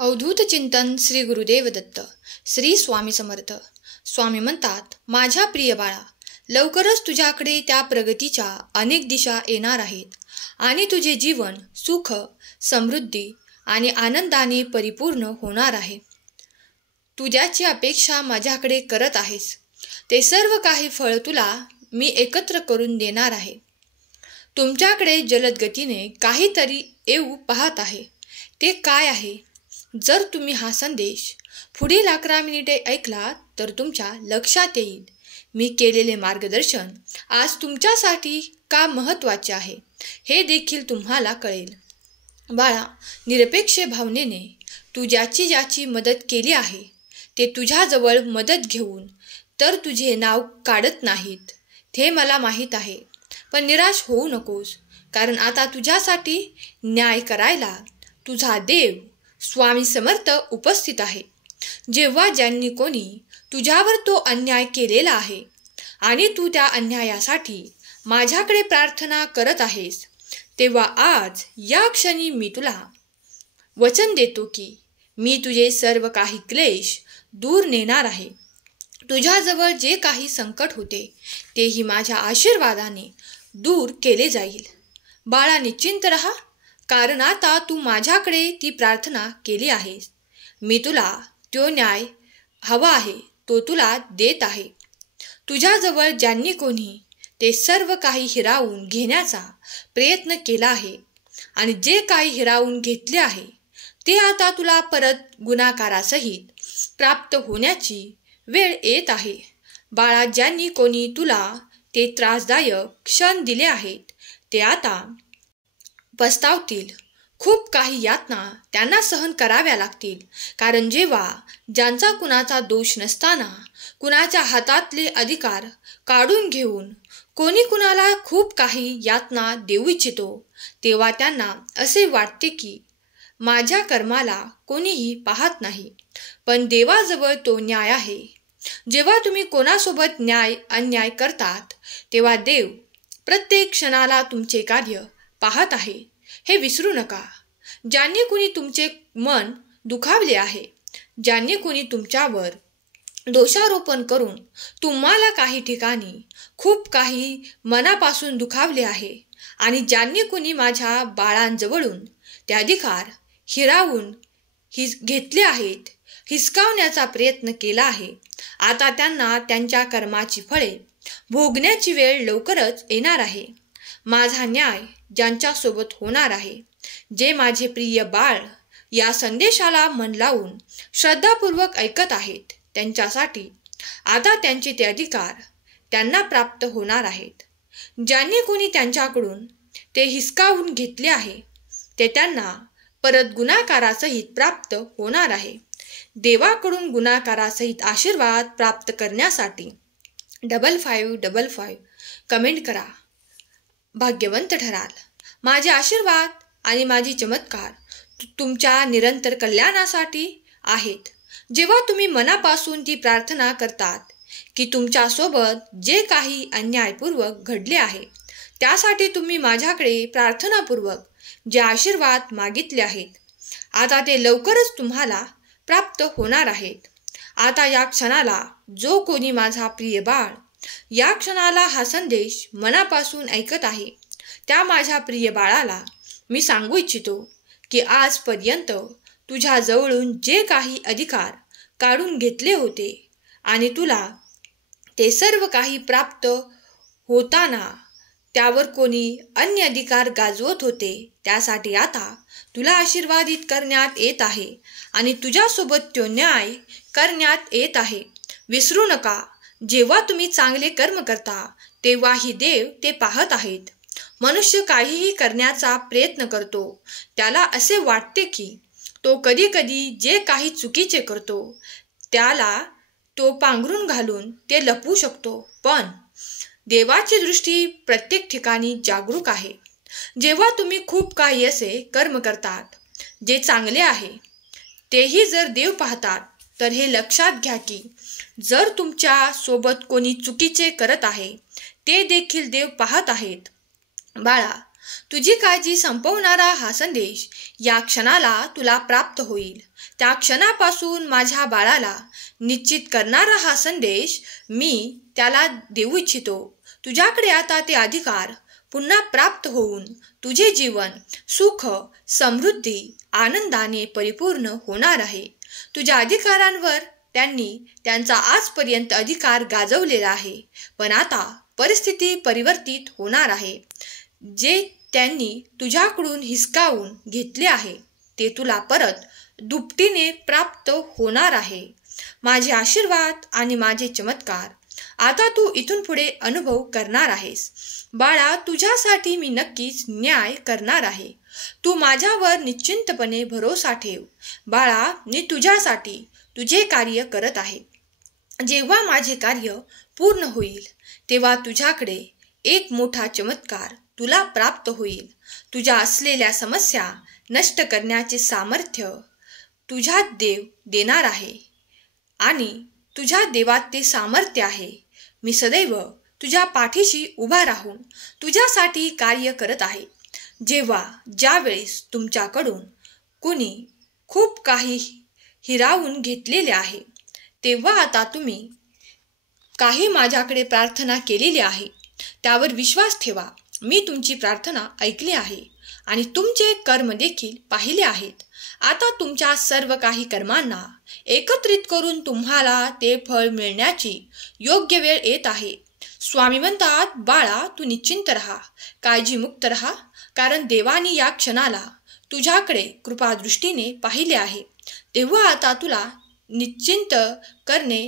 अवधूत चिंतन श्री गुरुदेव दत्त. श्री स्वामी समर्थ. स्वामी म्हणतात, माझ्या प्रिय बाळा, लवकरच तुझ्याकडे त्या प्रगतीच्या अनेक दिशा येणार आहेत आणि तुझे जीवन सुख, समृद्धी आणि आनंदाने परिपूर्ण होणार आहे. तू ज्याची अपेक्षा माझ्याकडे करत आहेस ते सर्व काही फळ तुला मी एकत्र करून देणार आहे. तुमच्याकडे जलद गतीने काहीतरी येऊ पाहत आहे. ते काय आहे? जर तुम्ही हा संदेश पुढील 11 मिनिटे ऐकलात तर तुमच्या लक्षात येईल मी केलेले मार्गदर्शन आज तुमच्यासाठी का महत्त्वाचे आहे हे देखील तुम्हाला कळेल. बाळा, निरपेक्ष भावनेने तू ज्याची ज्याची मदत केली आहे ते तुझ्याजवळ मदत घेऊन तर तुझे नाव काढत नाहीत हे मला माहीत आहे. पण निराश होऊ नकोस, कारण आता तुझ्यासाठी न्याय करायला तुझा देव स्वामी समर्थ उपस्थित आहे. जेव्हा ज्यांनी कोणी तुझ्यावर तो अन्याय केलेला आहे आणि तू त्या अन्यायासाठी माझ्याकडे प्रार्थना करत आहेस, तेव्हा आज या क्षणी मी तुला वचन देतो की मी तुझे सर्व काही क्लेश दूर नेणार आहे. तुझ्याजवळ जे काही संकट होते तेही माझ्या आशीर्वादाने दूर केले जाईल. बाळा, निश्चिंत रहा, कारण आता तू माझ्याकडे ती प्रार्थना केली आहेस. मी तुला तो न्याय हवा आहे तो तुला देत आहे. तुझ्याजवळ ज्यांनी कोणी ते सर्व काही हिरावून घेण्याचा प्रयत्न केला आहे आणि जे काही हिरावून घेतले आहे ते आता तुला परत गुणाकारासहित प्राप्त होण्याची वेळ येत आहे. बाळा, ज्यांनी कोणी तुला ते त्रासदायक क्षण दिले आहेत ते आता पस्तावतील. खूप काही यातना त्यांना सहन कराव्या लागतील, कारण जेव्हा ज्यांचा कुणाचा दोष नसताना कुणाच्या हातातले अधिकार काढून घेऊन कोणी कुणाला खूप काही यातना देऊ इच्छितो, तेव्हा त्यांना असे वाटते की माझ्या कर्माला कोणीही पाहत नाही. पण देवाजवळ तो न्याय आहे. जेव्हा तुम्ही कोणासोबत अन्याय करतात तेव्हा देव प्रत्येक क्षणाला तुमचे कार्य पाहत आहे हे विसरू नका. ज्यांनी कुणी तुमचे मन दुखावले आहे, ज्यांनी कुणी तुमच्यावर दोषारोपण करून तुम्हाला काही ठिकाणी खूप काही मनापासून दुखावले आहे आणि ज्यांनी कुणी माझ्या बाळांजवळून ते अधिकार हिरावून घेतले आहेत, हिसकावण्याचा प्रयत्न केला आहे, आता त्यांना त्यांच्या कर्माची फळे भोगण्याची वेळ लवकरच येणार आहे. माझा न्याय ज्यांच्यासोबत होणार आहे, जे माझे प्रिय बाळ या संदेशाला मन लावून श्रद्धापूर्वक ऐकत आहेत, त्यांच्यासाठी आता त्यांचे ते अधिकार त्यांना प्राप्त होणार आहेत. ज्यांनी कोणी त्यांच्याकडून ते हिसकावून घेतले आहे ते त्यांना परत गुणाकारासहित प्राप्त होणार आहे. देवाकडून गुणाकारासहित आशीर्वाद प्राप्त करण्यासाठी 5555 कमेंट करा. भाग्यवंत ठराल. माझे आशीर्वाद आणि माझी चमत्कार तुमच्या निरंतर कल्याणासाठी आहेत. जेव्हा तुम्ही मनापासून ती प्रार्थना करतात की तुमच्यासोबत जे काही अन्यायपूर्वक घडले आहे त्यासाठी तुम्ही माझ्याकडे प्रार्थनापूर्वक जे आशीर्वाद मागितले आहेत, आता ते लवकरच तुम्हाला प्राप्त होणार आहेत. आता या क्षणाला जो कोणी माझा प्रिय बाळ या क्षणाला हा संदेश मनापासून ऐकत आहे त्या माझ्या प्रिय बाळाला मी सांगू इच्छितो की आजपर्यंत तुझ्या जवळून जे काही अधिकार काढून घेतले होते आणि तुला ते सर्व काही प्राप्त होताना त्यावर कोणी अन्य अधिकार गाजवत होते, त्यासाठी आता तुला आशीर्वादित करण्यात येत आहे आणि तुझ्यासोबत तो न्याय करण्यात येत आहे. विसरू नका, जेव्हा तुम्ही चांगले कर्म करता तेव्हाही देव ते पाहत आहेत. मनुष्य काहीही करण्याचा प्रयत्न करतो, त्याला असे वाटते की तो कधी कधी जे काही चुकीचे करतो त्याला तो पांघरून घालून ते लपवू शकतो, पण देवाची दृष्टी प्रत्येक ठिकाणी जागरूक आहे. जेव्हा तुम्ही खूप काही असे कर्म करतात जे चांगले आहे तेही जर देव पाहतात, तर हे लक्षात घ्या की जर तुमच्या सोबत कोणी चुकीचे करत आहे ते देखील देव पाहत आहेत. बाळा, तुझी काळजी संपवणारा हा संदेश या क्षणाला तुला प्राप्त होईल. त्या क्षणापासून माझ्या बाळाला निश्चित करणारा हा संदेश मी त्याला देऊ इच्छितो. तुझ्याकडे आता ते अधिकार पुन्हा प्राप्त होऊन तुझे जीवन सुख, समृद्धी, आनंदाने परिपूर्ण होणार आहे. तुझ्या अधिकारांवर त्यांनी त्यांचा आजपर्यंत अधिकार गाजवलेला आहे, पण आता परिस्थिती परिवर्तित होणार आहे. जे त्यांनी तुझ्याकडून हिसकावून घेतले आहे ते तुला परत दुपटीने प्राप्त होणार आहे. माझे आशीर्वाद आणि माझे चमत्कार आता तू इथून पुढे अनुभव करणार आहेस. बाळा, तुझ्यासाठी मी नक्कीच न्याय करणार आहे. तू माझ्यावर निश्चिंतपणे भरोसा ठेव. बाळा, मी तुझ्यासाठी तुझे कार्य करत आहे. जेव्हा माझे कार्य पूर्ण होईल तेव्हा तुझ्याकडे एक मोठा चमत्कार तुला प्राप्त होईल. तुझ्या असलेल्या समस्या नष्ट करण्याचे सामर्थ्य तुझ्यात देव देणार आहे आणि तुझ्या देवात ते सामर्थ्य आहे. मी सदैव तुझ्या पाठीशी उभा राहून तुझ्यासाठी कार्य करत आहे. ज्यावेळेस तुमच्याकडून कुणी खूप काही हिरावून घेतलेले आहे, तेव्हा आता तुम्ही काही माझ्याकडे प्रार्थना केलेली आहे त्यावर विश्वास ठेवा. मी तुमची प्रार्थना ऐकली आहे आणि तुमचे कर्म देखील पाहिले आहेत. आता तुमच्या सर्व काही कर्मांना एकत्रित करून तुम्हाला ते फळ मिळण्याची योग्य वेळ येत आहे. स्वामी म्हणतात, बाळा, तू निश्चिंत राहा, काळजीमुक्त राहा, कारण देवाने या क्षणाला तुझ्याकडे कृपादृष्टीने पाहिले आहे. तेव्हा आता तुला निश्चिंत करणे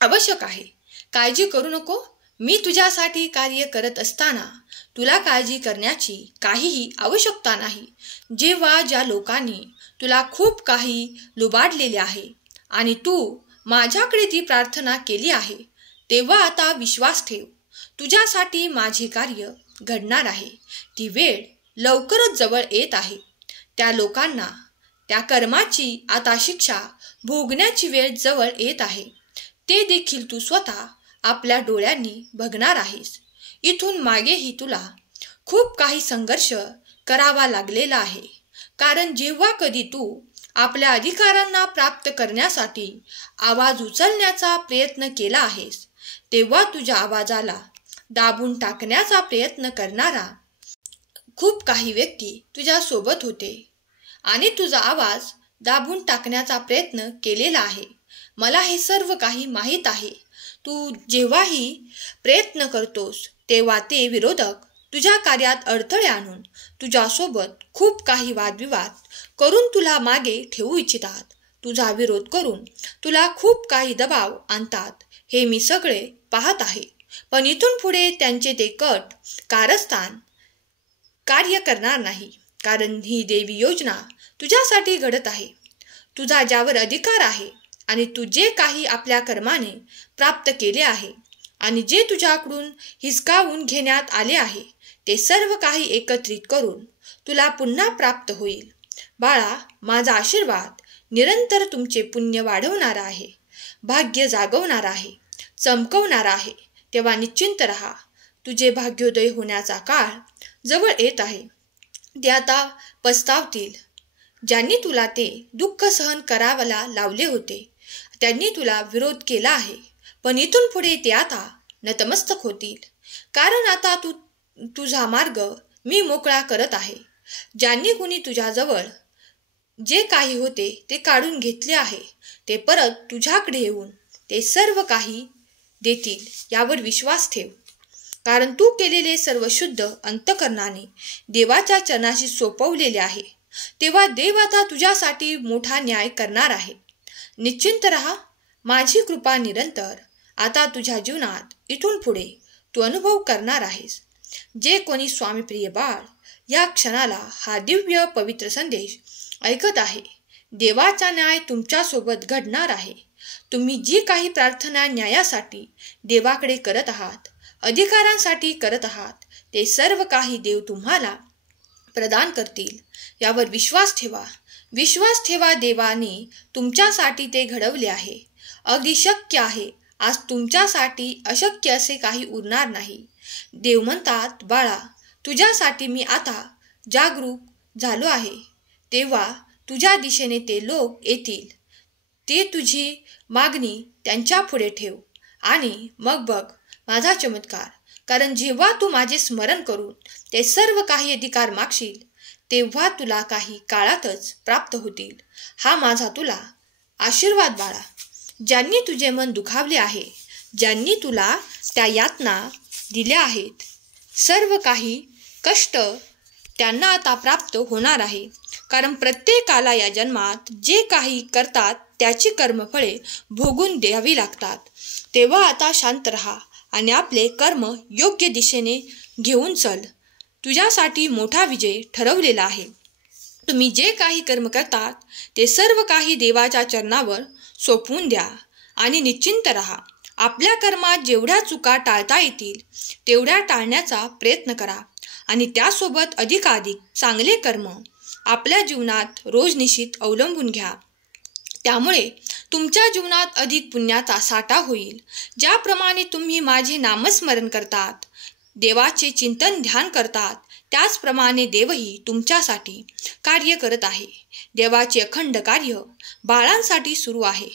आवश्यक आहे. काळजी करू नको. मी तुझ्यासाठी कार्य करत असताना तुला काळजी करण्याची काहीही आवश्यकता नाही. ज्या लोकांनी तुला खूप काही लुबाडलेले आहे आणि तू माझ्याकडे ती प्रार्थना केली आहे, तेव्हा आता विश्वास ठेव. तुझ्यासाठी माझे कार्य घडणार आहे. ती वेळ लवकरच जवळ येत आहे. त्या लोकांना त्या कर्माची आता शिक्षा भोगण्याची वेळ जवळ येत आहे. ते देखील तू स्वतः आपल्या डोळ्यांनी बघणार आहेस. इथून मागेही तुला खूप काही संघर्ष करावा लागलेला आहे, कारण जेव्हा कधी तू आपल्या अधिकारांना प्राप्त करण्यासाठी आवाज उचलण्याचा प्रयत्न केला आहेस, तेव्हा तुझ्या आवाजाला दाबून टाकण्याचा प्रयत्न करणारा खूप काही व्यक्ती तुझ्या सोबत होते आणि तुझा आवाज दाबून टाकण्याचा प्रयत्न केलेला आहे. मला हे सर्व काही माहीत आहे. तू जेव्हाही प्रयत्न करतोस तेव्हा ते विरोधक तुझ्या कार्यात अडथळे आणून तुझ्यासोबत खूप काही वादविवाद करून तुला मागे ठेवू इच्छितात. तुझा विरोध करून तुला खूप काही दबाव आणतात. हे मी सगळे पाहत आहे, पण इथून पुढे त्यांचे ते कट कारस्थान कार्य करणार नाही, कारण ही देवी योजना तुझ्यासाठी घडत आहे. तुझा ज्यावर अधिकार आहे आणि तू जे काही आपल्या कर्माने प्राप्त केले आहे आणि जे तुझ्याकडून हिसकावून घेण्यात आले आहे, ते सर्व काही एकत्रित करून तुला पुन्हा प्राप्त होईल. बाळा, माझा आशीर्वाद निरंतर तुमचे पुण्य वाढवणारा आहे, भाग्य जागवणारा आहे, चमकवणारा आहे. तेव्हा निश्चिंत रहा. तुझे भाग्योदय होण्याचा काळ जवळ येत आहे. ते आता पस्तावतील. ज्यांनी तुला ते दुःख सहन करावला लावले होते त्यांनी तुला विरोध केला आहे, पण इथून पुढे ते आता नतमस्तक होतील, कारण आता तुझा मार्ग मी मोकळा करत आहे. ज्यांनी कुणी तुझ्याजवळ जे काही होते ते काढून घेतले आहे, ते परत तुझ्याकडे येऊन ते सर्व काही देतील, यावर विश्वास ठेव. कारण तू केलेले सर्व शुद्ध अंतःकरणाने देवाच्या चरणाशी सोपवलेले आहे. तेव्हा देव आता तुझ्यासाठी मोठा न्याय करणार आहे. निश्चिंत रहा. माझी कृपा निरंतर आता तुझ्या जीवनात इथून पुढे तू अनुभव करणार आहेस. जे कोणी स्वामी प्रिय बाळ या क्षणाला हा दिव्य पवित्र संदेश ऐकत आहे, देवाचा न्याय तुमच्यासोबत घडणार आहे. तुम्ही जी काही प्रार्थना न्यायासाठी देवाकडे करत आहात, अधिकारांसाठी करत आहात, ते सर्व काही देव तुम्हाला प्रदान करतील, यावर विश्वास ठेवा. विश्वास ठेवा. देवाने तुमच्यासाठी ते घडवले आहे. अगदी शक्य आहे. आज तुमच्यासाठी अशक्य असे काही उरणार नाही. देव म्हणतात, बाळा, तुझ्यासाठी मी आता जागरूक झालो आहे, तेव्हा तुझ्या दिशेने ते लोक येतील. ते तुझी मागणी त्यांच्या पुढे ठेव आणि मग बघ माझा चमत्कार. कारण जेव्हा तू माझे स्मरण करून ते सर्व काही अधिकार मागशील, तेव्हा तुला काही काळातच प्राप्त होतील. हा माझा तुला आशीर्वाद बाळा. ज्यांनी तुझे मन दुखावले आहे, ज्यांनी तुला त्या यातना दिल्या आहेत, सर्व काही कष्ट त्यांना आता प्राप्त होणार आहे. कारण प्रत्येकाला या जन्मात जे काही करतात त्याची कर्मफळे भोगून द्यावी लागतात. तेव्हा आता शांत रहा आणि आपले कर्म योग्य दिशेने घेऊन चल. तुझ्यासाठी मोठा विजय ठरवलेला आहे. तुम्ही जे काही कर्म करतात ते सर्व काही देवाच्या चरणावर सोपवून द्या आणि निश्चिंत रहा. आपल्या कर्मात जेवढ्या चुका टाळता येतील तेवढ्या टाळण्याचा प्रयत्न करा आणि त्यासोबत अधिकाधिक चांगले कर्म आपल्या जीवनात रोजनिशीत अवलंबून घ्या. त्यामुळे तुमच्या जीवनात अधिक पुण्याचा साठा होईल. ज्याप्रमाणे तुम्ही माझे नामस्मरण करतात, देवाचे चिंतन ध्यान करतात, त्याचप्रमाणे देवही तुमच्यासाठी कार्य करत आहे. देवाचे अखंड कार्य बाळांसाठी सुरू आहे.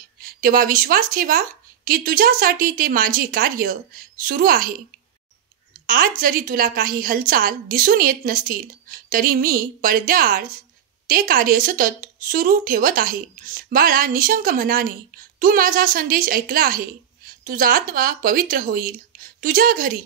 तेव्हा विश्वास ठेवा की तुझ्यासाठी ते माझे कार्य सुरू आहे. आज जरी तुला काही हालचाल दिसून येत नसतील तरी मी पडद्याआड ते कार्य सतत सुरू ठेवत आहे. बाळा, निशंक मनाने तू माझा संदेश ऐकला आहे. तुझा आत्मा पवित्र होईल. तुझ्या घरी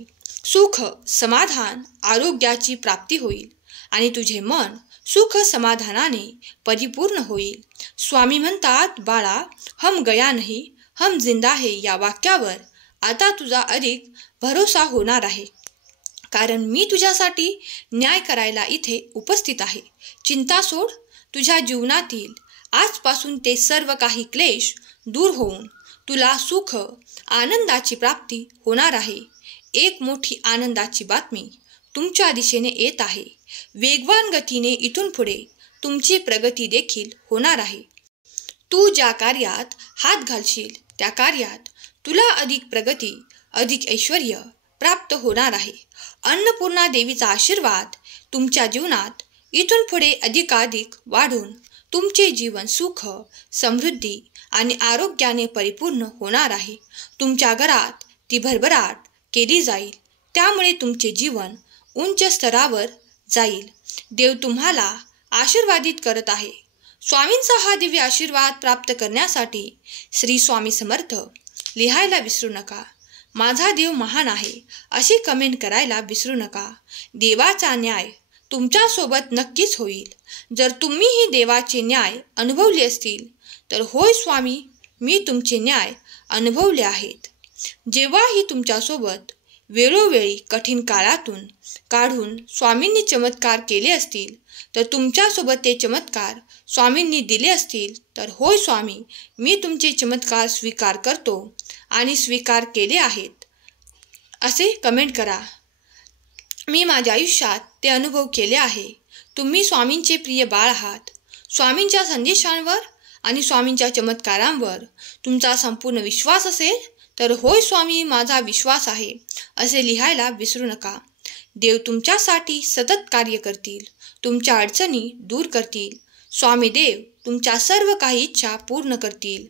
सुख, समाधान, आरोग्याची प्राप्ती होईल आणि तुझे मन सुख समाधानाने परिपूर्ण होईल. स्वामी म्हणतात, बाळा, हम गया नहीं हम जिंदा है या वाक्यावर आता तुझा अधिक भरोसा होणार आहे. कारण मी तुझ्यासाठी न्याय करायला इथे उपस्थित आहे. चिंता सोड. तुझ्या जीवनातील आजपासून ते सर्व काही क्लेश दूर होऊन तुला सुख, आनंदाची प्राप्ती होणार आहे. एक मोठी आनंदाची बातमी तुमच्या दिशेने येत आहे. वेगवान गतीने इथून पुढे तुमची प्रगती देखील होणार आहे. तू ज्या कार्यात हात घालशील त्या कार्यात तुला अधिक प्रगती, अधिक ऐश्वर्य प्राप्त होणार आहे. अन्नपूर्णा देवीचा आशीर्वाद तुमच्या जीवनात इथून पुढे अधिकाधिक वाढून तुमचे जीवन सुख, समृद्धी आणि आरोग्याने परिपूर्ण होणार आहे. तुमच्या घरात ती भरभराट केली जाईल. त्यामुळे तुमचे जीवन उंच स्तरावर जाईल. देव तुम्हाला आशीर्वादित करत आहे. स्वामींचा हा दिव्य आशीर्वाद प्राप्त करण्यासाठी श्री स्वामी समर्थ लिहायला विसरू नका. माझा देव महान आहे अशी कमेंट करायला विसरू नका. देवाचा न्याय तुमच्यासोबत नक्कीच होईल. जर तुम्हीही देवाचे न्याय अनुभवले असतील तर होय स्वामी, मी तुमचे न्याय अनुभवले आहेत. जेव्हाही तुमच्यासोबत वेळोवेळी कठीण काळातून काढून स्वामींनी चमत्कार केले असतील तर तुमच्यासोबत ते चमत्कार स्वामींनी दिले असतील तर होय स्वामी, मी तुमचे चमत्कार स्वीकार करतो आणि स्वीकार केले आहेत असे कमेंट करा. मी माझ्या आयुष्यात ते अनुभव केले आहे. तुम्ही स्वामींचे प्रिय बाळ आहात. स्वामींच्या संदेशांवर आणि स्वामींच्या चमत्कारांवर तुमचा संपूर्ण विश्वास असेल तर होय स्वामी, माझा विश्वास आहे असे लिहायला विसरू नका. देव तुमच्यासाठी सतत कार्य करतील. तुमच्या अडचणी दूर करतील. स्वामी देव तुमच्या सर्व काही इच्छा पूर्ण करतील.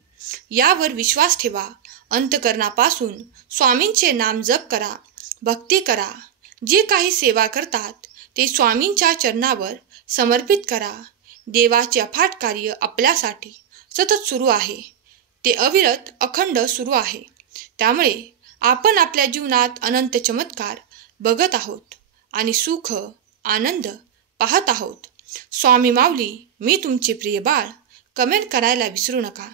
यावर विश्वास ठेवा. अंतःकरणापासून स्वामींचे नाम जप करा, भक्ती करा. जे काही सेवा करतात ते स्वामींच्या चरणावर समर्पित करा. देवाचे अफाट कार्य आपल्यासाठी सतत सुरू आहे. ते अविरत अखंड सुरू आहे. त्यामुळे आपण आपल्या जीवनात अनंत चमत्कार बघत आहोत आणि सुख, आनंद पाहत आहोत. स्वामी माऊली, मी तुमचे प्रिय बाळ. कमेंट करायला विसरू नका.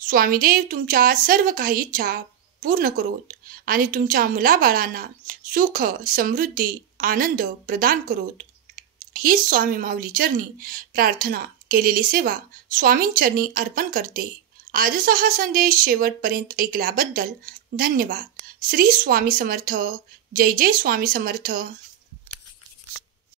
स्वामीदेव तुमच्या सर्व काही इच्छा पूर्ण करोत आणि तुमच्या मुलाबाळांना सुख, समृद्धी, आनंद प्रदान करोत. ही स्वामी माऊली चरणी प्रार्थना केलेली सेवा स्वामींचरणी अर्पण करते. आजचा हा संदेश शेवटपर्यंत ऐकल्याबद्दल धन्यवाद. श्री स्वामी समर्थ. जय जय स्वामी समर्थ.